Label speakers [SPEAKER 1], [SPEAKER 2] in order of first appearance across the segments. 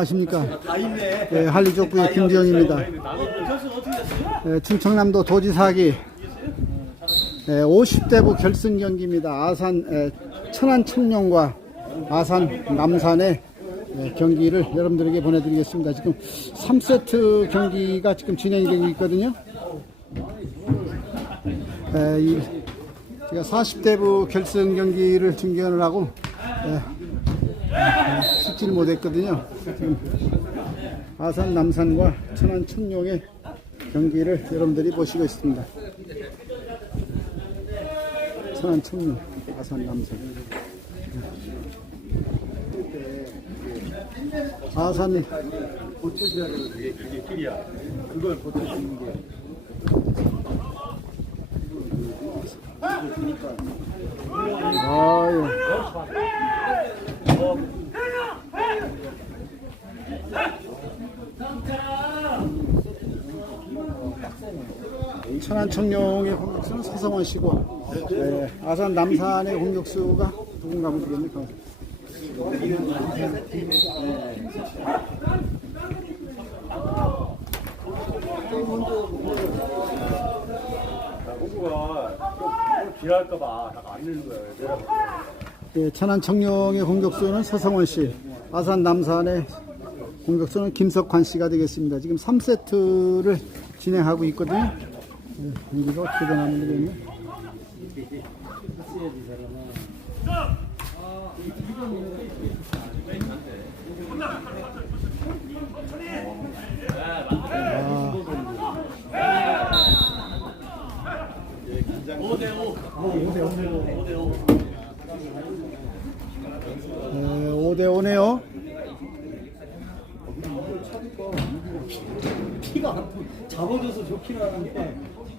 [SPEAKER 1] 안녕하십니까. 예, 한리족구의 김지영입니다. 예, 충청남도 도지사기 예, 50대부 결승 경기입니다. 아산 예, 천안 청룡과 아산 남산의 예, 경기를 여러분들에게 보내드리겠습니다. 지금 3세트 경기가 지금 진행이 되고 있거든요. 예, 이, 제가 40대부 결승 경기를 중계를 하고 예, 쉽지를 못했거든요. 아산 남산과 천안 청룡의 경기를 여러분들이 보시고 있습니다. 천안 청룡, 아산 남산. 아산
[SPEAKER 2] 고쳐줘야 되는 게 그게 길이야. 그걸 고쳐주는 게.
[SPEAKER 1] 아유. 천안 청룡의 공격수는 서성원 씨고 네, 아산 남산의 공격수가 누군가
[SPEAKER 2] 안 읽는 거야. 내가
[SPEAKER 1] 예, 천안 청룡의 공격수는 서성원 씨, 아산 남산의 공격수는 김석환 씨가 되겠습니다. 지금 3세트를 진행하고 있거든요. 예, 경기가 어떻게 되나 모르겠네. 네, 5대5네요.
[SPEAKER 2] 피가 잡아줘서 좋긴 하는데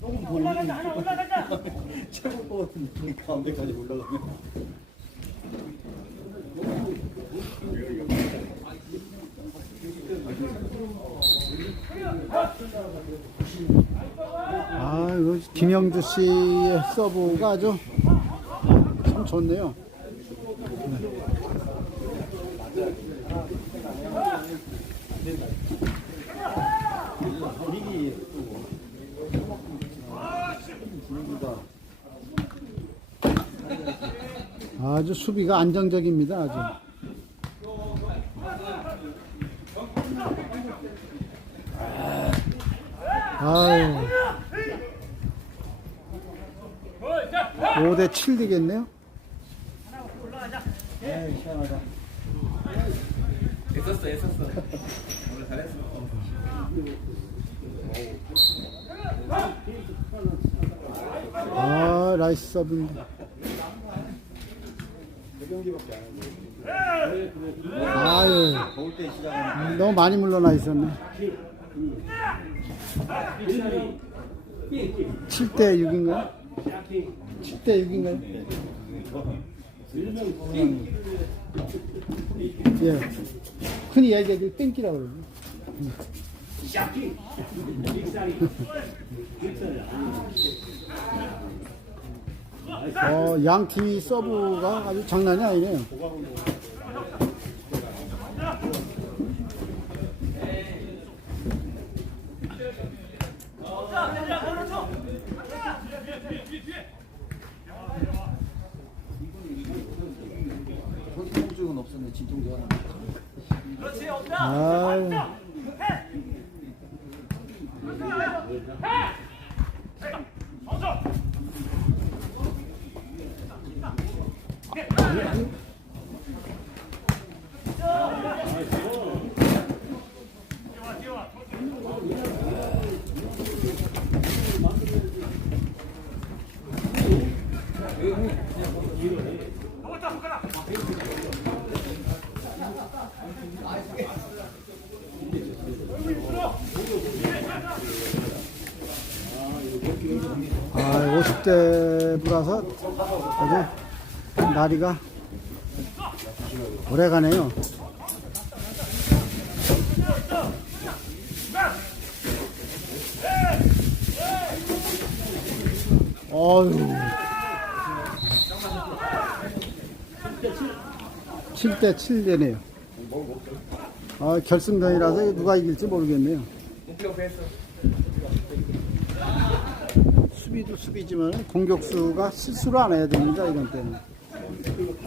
[SPEAKER 2] 조금 더 올라가자, 올라가자. 최고 것 같은 가운데까지 올라가면.
[SPEAKER 1] 아, 이거 김영주 씨의 서브가 아주 참 좋네요. 아주 수비가 안정적입니다. 아주. 아유. 5대 7 되겠네요.
[SPEAKER 2] 애썼어, 애썼어. 오늘 잘했어.
[SPEAKER 1] 아, 라이스 서브 아유,
[SPEAKER 2] 더울 때 시작하는
[SPEAKER 1] 너무 많이 물러나 있었네. 7대 6인가요? 7대 6인가요? 예. 흔히 얘기하기 땡기라고 그러죠. 어, 양팀이 서브가 아주 장난이 아니네요.
[SPEAKER 2] 진통제 하나.
[SPEAKER 1] 그렇지 없다. 아. 아, 50대라서 아주 나리가 오래 가네요. 어휴. 7대 7되네요. 아, 결승전이라서 누가 이길지 모르겠네요. 수비도 수비지만 공격수가 실수를 안 해야 됩니다, 이런 때는.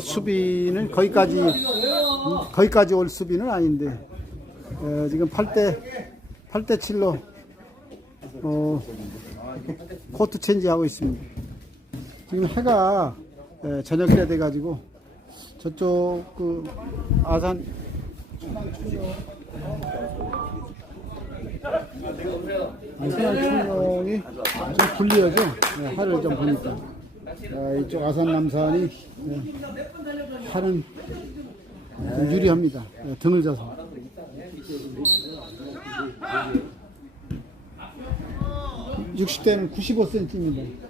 [SPEAKER 1] 수비는 거기까지 음, 거기까지 올 수비는 아닌데 에, 지금 8대 8대 7로 어, 코트 체인지 하고 있습니다. 지금 해가 에, 저녁 때 돼가지고 저쪽 그 아산 아산 충령이 좀 불리하죠. 네, 하를 좀 보니까 아, 이쪽 아산 남산이 네, 하는 좀 유리합니다. 네, 등을 져서. 육십 대는 95cm입니다.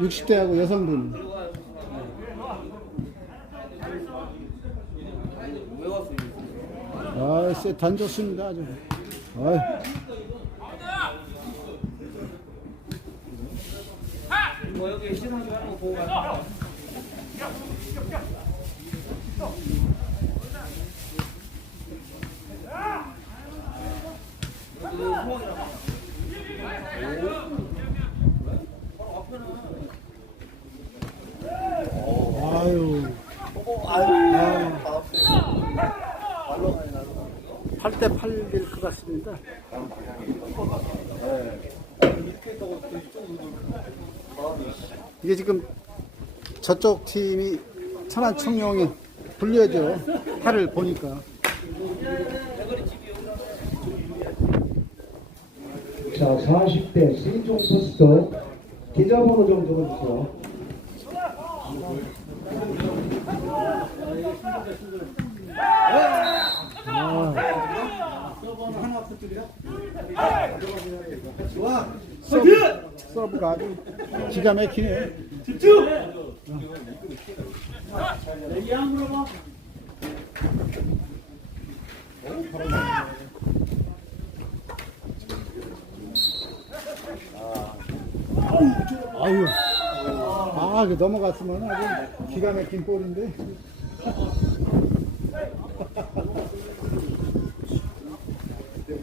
[SPEAKER 1] 육십 대하고 여성분. 아, 세 단 좋습니다, 아주. 아이.
[SPEAKER 2] 뭐 여기 시상식 하는 거 보고 가자.
[SPEAKER 1] 아유.
[SPEAKER 2] 아유,
[SPEAKER 1] 8대 8일 것 같습니다. 이게 지금 저쪽 팀이 천안 청룡이 불리해죠. 팔을 보니까.
[SPEAKER 3] 자, 40대 신종 포스터 계좌번호 좀 적어주세요.
[SPEAKER 1] 서브, 서브가 아주 기가 막히네. 아유. 아, 그 넘어갔으면 아주 기가 막힌 볼인데.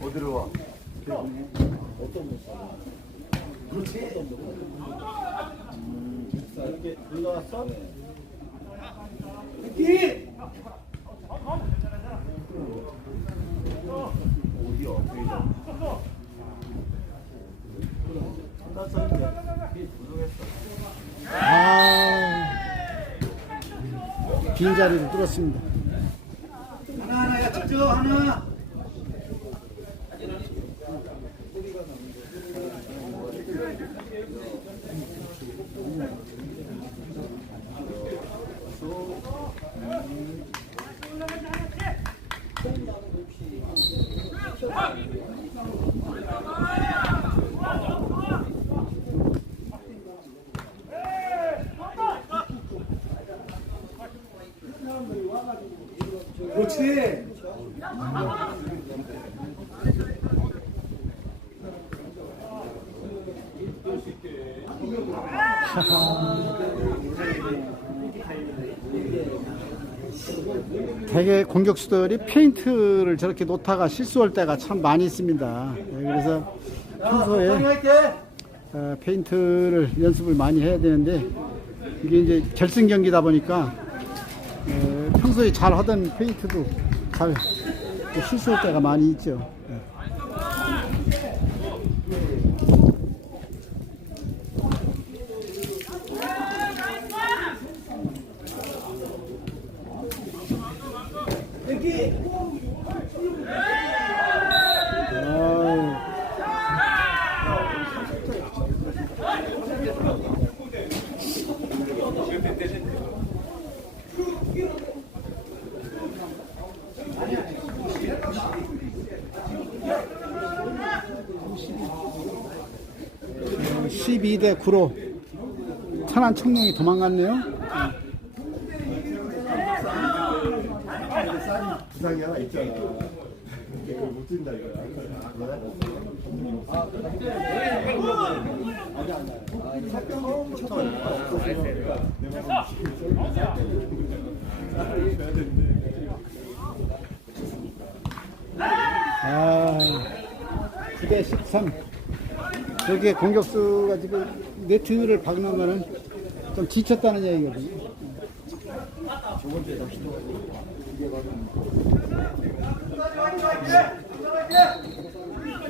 [SPEAKER 2] 어디로 와? 이렇게 올라왔어?
[SPEAKER 1] 아. 빈 자리를 뚫었습니다.
[SPEAKER 2] 하나 하나 야 집중 하나. 그렇지.
[SPEAKER 1] 되게 공격수들이 페인트를 저렇게 놓다가 실수할 때가 참 많이 있습니다. 예, 그래서 평소에 어, 페인트를 연습을 많이 해야 되는데 이게 이제 결승 경기다 보니까 어, 평소에 잘 하던 페인트도 잘 실수할 때가 많이 있죠. 예. 아유. 어, 12대 9로 천안 청룡이 도망갔네요.
[SPEAKER 2] 아,
[SPEAKER 1] 9대 13. 저게 공격수가 지금 네트를 박는 거는 좀 지쳤다는 얘기거든요.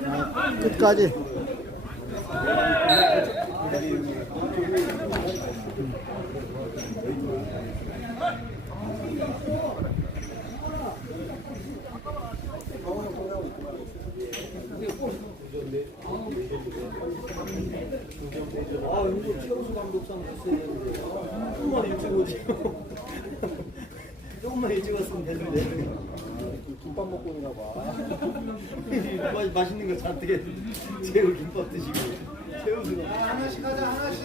[SPEAKER 1] 아, 끝까지.
[SPEAKER 2] 아, 최우수 감독상 했어야 되는데. 조금만 일찍 오지. 조금만 일찍 왔으면 되는데. 김밥 먹고 오나 봐. 마- 맛있는 거 잔뜩 했는데. 새우 김밥 드시고. 최우수가. 하나씩 하자, 하나씩.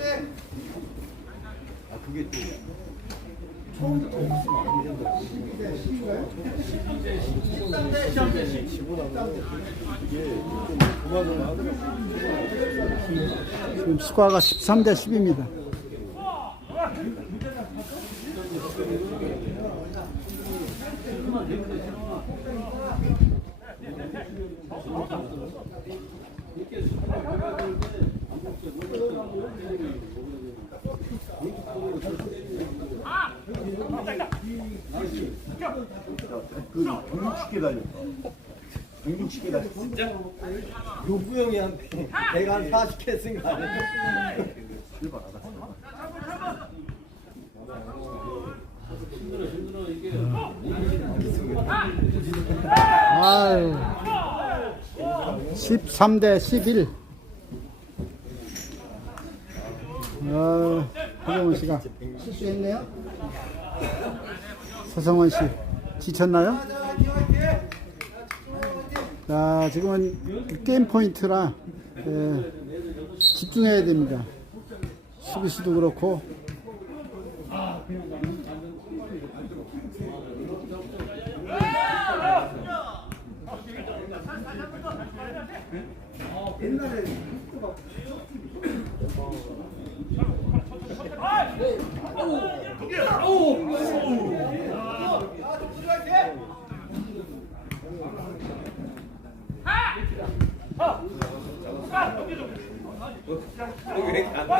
[SPEAKER 2] 아, 그게 또.
[SPEAKER 1] 지금 스코어가 13대 10입니다.
[SPEAKER 2] 그 경육식계 달렸다. 경육식계 달렸어. 진짜? 요구 형이한테 내가 한 40개 쓴 거 아니야? 출발 안 왔어.
[SPEAKER 1] 아유. 13대 11. 어, 서성원 씨가 실수했네요. 서성원 씨, 지쳤나요? 자, 지금은 게임 포인트라 예, 집중해야 됩니다. 수비수도 그렇고.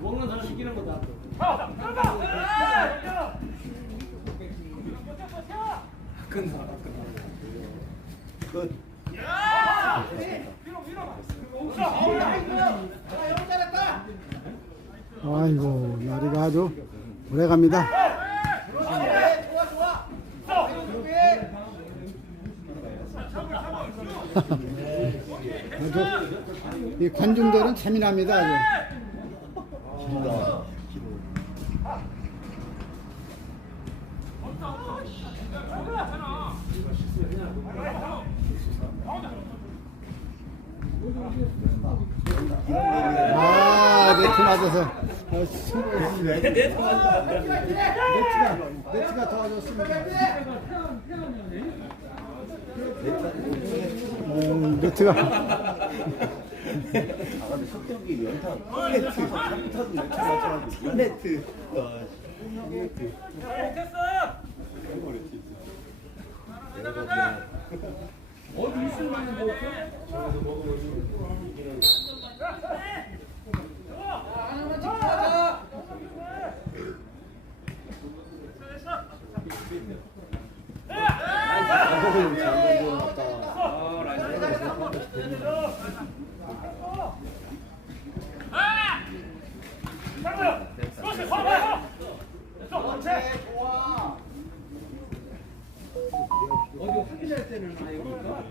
[SPEAKER 4] 먹는 사람 시키는 거다.
[SPEAKER 2] 끝.
[SPEAKER 1] 아이고, 날이가 아주 오래 갑니다. 아주 이 관중들은 재미납니다. 아주.
[SPEAKER 2] 길다.
[SPEAKER 1] 아, 네트 맞아서. 어, 수고했습니다. 네트가, 네트가 도와줬습니다. 음, 네트가.
[SPEAKER 2] 아 근데 성격이 연타 네트 잘못하도 네트 맞춰가지고 네트 아,
[SPEAKER 4] 어디 있으면 뭐 어디 확인할 때는 아예 그럴까?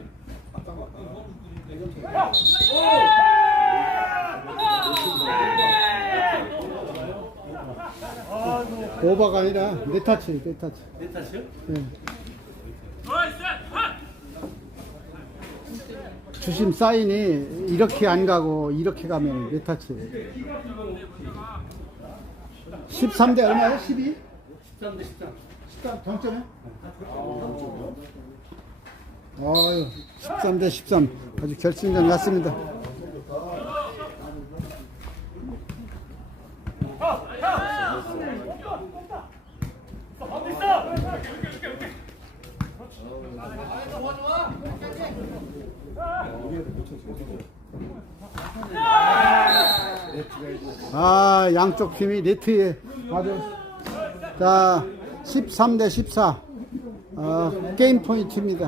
[SPEAKER 1] 오버가 아니라 네타치, 네타치.
[SPEAKER 4] 내 탓이요?
[SPEAKER 1] 예. 주심 사인이 이렇게 안 가고 이렇게 가면 네타치. 13대 얼마예요? 12?
[SPEAKER 4] 13대 13.
[SPEAKER 1] 13 동점에? 아유, 13대 13. 아주 결승전 같습니다. 아, 양쪽 팀이 네트에 아주 자, 13 대 14. 어, 게임 포인트입니다.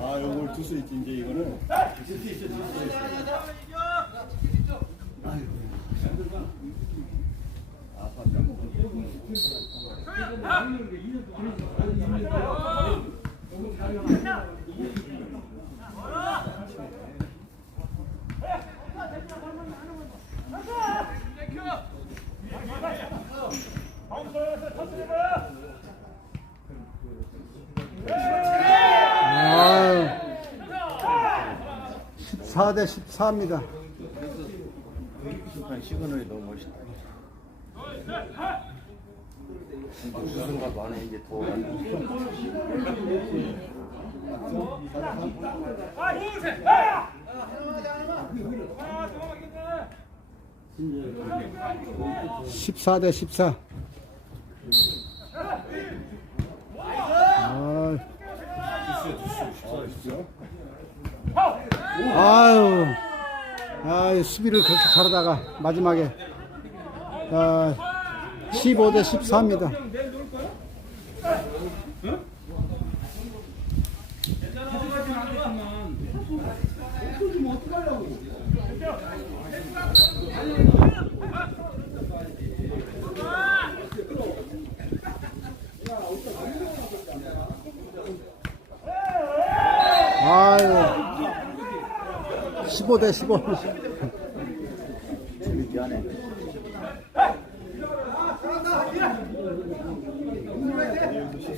[SPEAKER 2] 아 요걸 둘수 있지 이제 이거는
[SPEAKER 1] 아유, 14 대 14입니다.
[SPEAKER 2] 심판 시그널이 너무 멋있다 우승과 만에 이제 더
[SPEAKER 1] 십사 대 십사. 아유. 아유, 아유, 수비를 그렇게 잘하다가 마지막에 아, 15대 14입니다. 아유, 15 대 15.
[SPEAKER 2] 재밌게 하네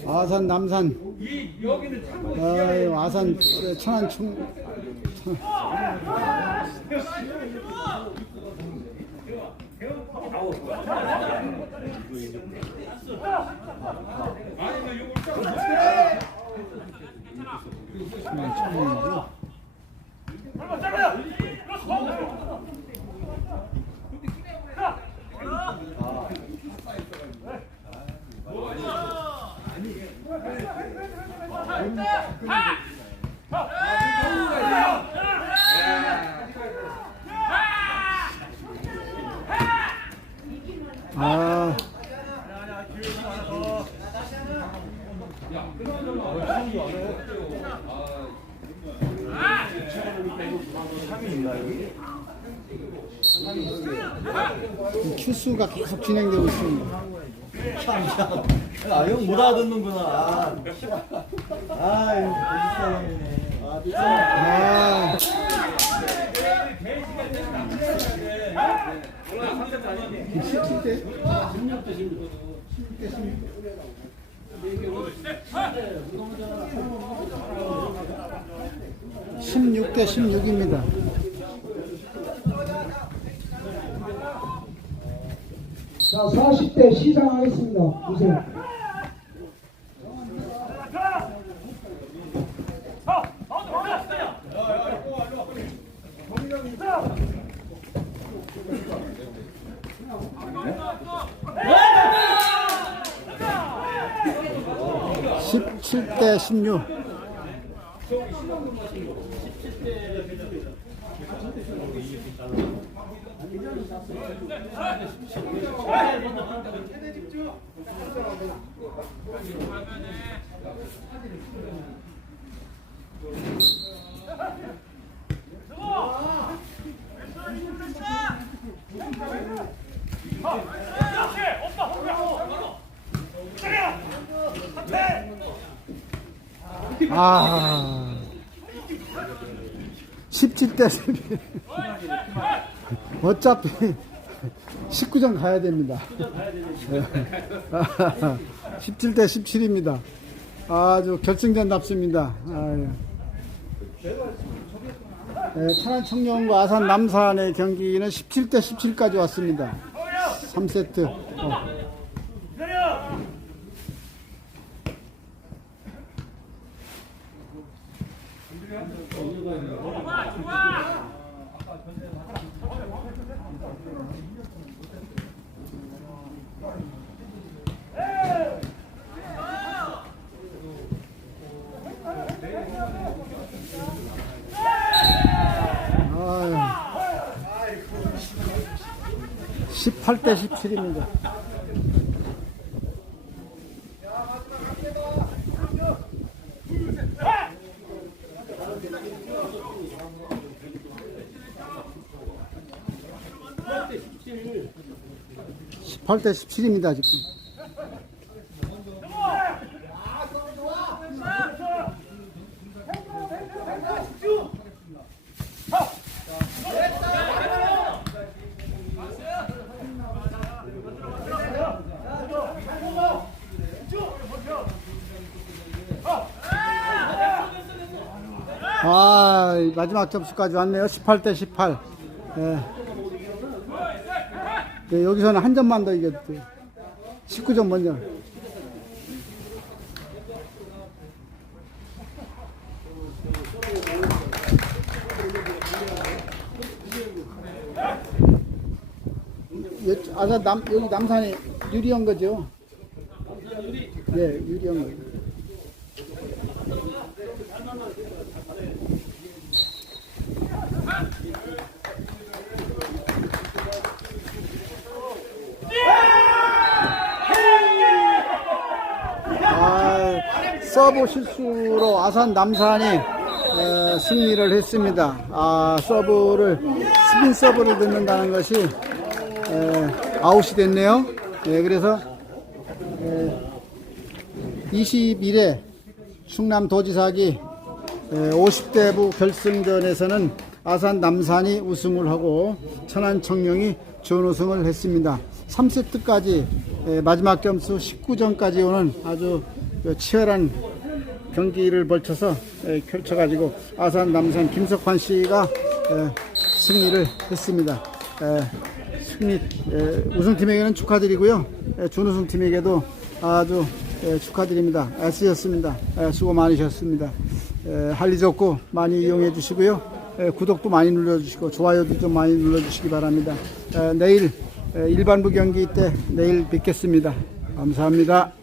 [SPEAKER 1] 아산 남산 아유, 아산 천안 충 천안 충 큐수가 계속 진행되고 있습니다.
[SPEAKER 2] 아형 못 알아듣는구나. 아, 이 아, 시킬
[SPEAKER 1] 때? 16대 16. 16대 16입니다.
[SPEAKER 3] 자, 40대 시작하겠습니다. 보세요.
[SPEAKER 1] 십칠 대 십육. 아. 17대 12. 어차피 19점 가야 됩니다. 17대 17입니다. 아주 결승전 답습니다. 아유. 네, 천안 청년과 아산 남산의 경기는 17대 17까지 왔습니다. 3세트. 어. 18대 17입니다. 십팔 대 17입니다, 지금. 아, 점수까지 왔네요. 18대 18. 예. 네, 여기서는 한 점만 더 이겼대. 19점 먼저. 여- 아, 나 남, 여기 남산이 유리한 거죠? 네, 유리한 거. 서브 실수로 아산 남산이 에, 승리를 했습니다. 아, 서브를 스핀 서브를 넣는다는 것이 에, 아웃이 됐네요. 예, 그래서 21회 충남 도지사기 50대부 결승전에서는 아산 남산이 우승을 하고 천안 청룡이 준우승을 했습니다. 3세트까지 마지막 점수 19점까지 오는 아주 치열한 경기를 벌쳐서 에, 펼쳐가지고 아산 남산 김석환 씨가 에, 승리를 했습니다. 에, 승리 에, 우승팀에게는 축하드리고요. 에, 준우승팀에게도 아주 에, 축하드립니다. 애쓰셨습니다. 에, 수고 많으셨습니다. 에, 할리 좋고 많이 이용해 주시고요. 에, 구독도 많이 눌러주시고 좋아요도 좀 많이 눌러주시기 바랍니다. 에, 내일 에, 일반부 경기 때 내일 뵙겠습니다. 감사합니다.